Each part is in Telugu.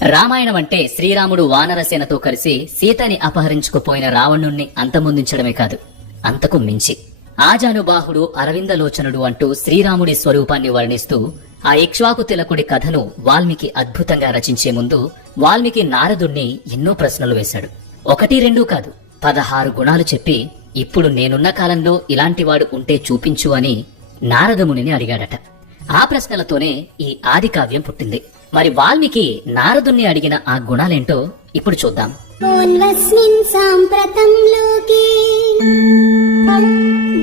రామాయణం అంటే శ్రీరాముడు వానరసేనతో కలిసి సీతని అపహరించుకుపోయిన రావణుణ్ణి అంతమొందించడమే కాదు, అంతకు మించి ఆజానుబాహుడు అరవిందలోచనుడు అంటూ శ్రీరాముడి స్వరూపాన్ని వర్ణిస్తూ ఆ ఇక్ష్వాకు తిలకుడి కథను వాల్మీకి అద్భుతంగా రచించే ముందు వాల్మీకి నారదుణ్ణి ఎన్నో ప్రశ్నలు వేశాడు. 1-2 కాదు, 16 గుణాలు చెప్పి ఇప్పుడు నేనున్న కాలంలో ఇలాంటివాడు ఉంటే చూపించు అని నారదమునిని అడిగాడట. ఆ ప్రశ్నలతోనే ఈ ఆది కావ్యం పుట్టింది. మరి వాల్మీకి నారదుణ్ణి అడిగిన ఆ గుణాలేంటో ఇప్పుడు చూద్దాం. సాంప్రతం లోకే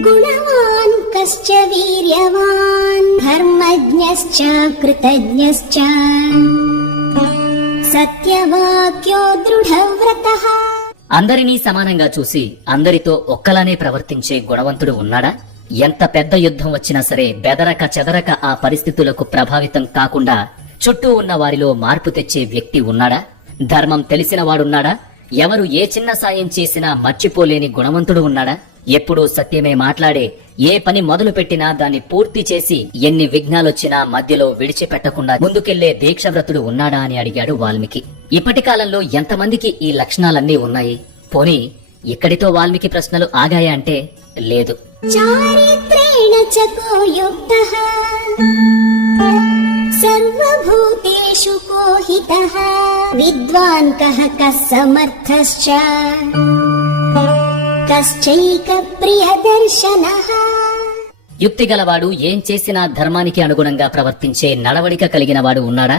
గుణవాన్ కశ్చ వీర్యవాన్ ధర్మజ్ఞశ్చ కృతజ్ఞశ్చ సత్యవాక్యో దృఢవ్రతః. అందరినీ సమానంగా చూసి అందరితో ఒక్కలానే ప్రవర్తించే గుణవంతుడు ఉన్నాడా? ఎంత పెద్ద యుద్ధం వచ్చినా సరే బెదరక చెదరక ఆ పరిస్థితులకు ప్రభావితం కాకుండా చుట్టూ ఉన్న వారిలో మార్పు తెచ్చే వ్యక్తి ఉన్నాడా? ధర్మం తెలిసినవాడున్నాడా? ఎవరు ఏ చిన్న సాయం చేసినా మర్చిపోలేని గుణవంతుడు ఉన్నాడా? ఎప్పుడూ సత్యమే మాట్లాడే, ఏ పని మొదలు పెట్టినా దాన్ని పూర్తి చేసి ఎన్ని విఘ్నాలొచ్చినా మధ్యలో విడిచిపెట్టకుండా ముందుకెళ్లే దీక్షవ్రతుడు ఉన్నాడా అని అడిగాడు వాల్మీకి. ఇప్పటి కాలంలో ఎంతమందికి ఈ లక్షణాలన్నీ ఉన్నాయి? పోనీ ఇక్కడితో వాల్మీకి ప్రశ్నలు ఆగాయా అంటే లేదు. చారిత్రేణ చకో యుక్తః సర్వభూతేషు కోహితః విద్వాన్ కః కః సమర్థశ్చ కశ్చైక ప్రియదర్శనః. యుక్తి గలవాడు, ఏం చేసినా ధర్మానికి అనుగుణంగా ప్రవర్తించే నడవడిక కలిగినవాడు ఉన్నాడా?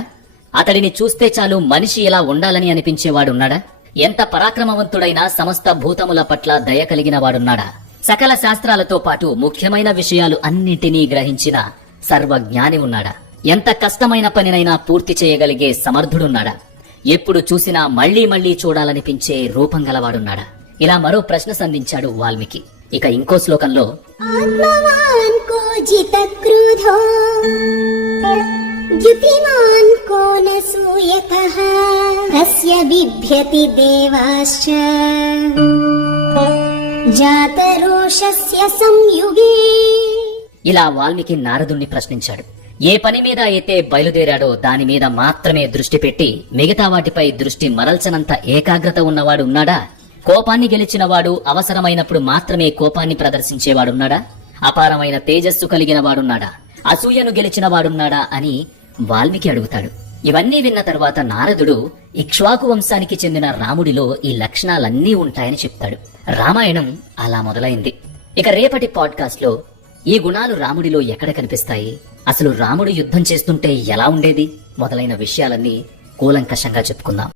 అతడిని చూస్తే చాలు మనిషి ఇలా ఉండాలని అనిపించేవాడున్నాడా? ఎంత పరాక్రమవంతుడైనా సమస్త భూతముల పట్ల దయ కలిగిన వాడున్నాడా? సకల శాస్త్రాలతో పాటు ముఖ్యమైన విషయాలు అన్నింటినీ గ్రహించిన సర్వజ్ఞాని ఉన్నాడా? ఎంత కష్టమైన పనినైనా పూర్తి చేయగలిగే సమర్థుడున్నాడా? ఎప్పుడు చూసినా మళ్లీ మళ్లీ చూడాలనిపించే రూపం గలవాడున్నాడా? ఇలా మరో ప్రశ్న సంధించాడు వాల్మీకి. ఇక ఇంకో శ్లోకంలో ఆత్మవాన్ కో జిత క్రోధో ద్యుతిమాన్ కో న సూయకః కస్య బిభ్యతి దేవాశ్చ జాతరోషస్య సంయుగే. ఇలా వాల్మీకి నారదుణ్ణి ప్రశ్నించాడు. ఏ పని మీద అయితే బయలుదేరాడో దాని మీద మాత్రమే దృష్టి పెట్టి మిగతా వాటిపై దృష్టి మరల్చనంత ఏకాగ్రత ఉన్నవాడు ఉన్నాడా? కోపాన్ని గెలిచినవాడు, అవసరమైనప్పుడు మాత్రమే కోపాన్ని ప్రదర్శించేవాడున్నాడా? అపారమైన తేజస్సు కలిగిన వాడున్నాడా? అసూయను గెలిచిన వాడున్నాడా అని వాల్మీకి అడుగుతాడు. ఇవన్నీ విన్న తర్వాత నారదుడు ఇక్ష్వాకు వంశానికి చెందిన రాముడిలో ఈ లక్షణాలన్నీ ఉంటాయని చెప్తాడు. రామాయణం అలా మొదలైంది. ఇక రేపటి పాడ్కాస్ట్ లో ఈ గుణాలు రాముడిలో ఎక్కడ కనిపిస్తాయి, అసలు రాముడు యుద్ధం చేస్తుంటే ఎలా ఉండేది మొదలైన విషయాలన్నీ కూలంకషంగా చెప్పుకుందాం.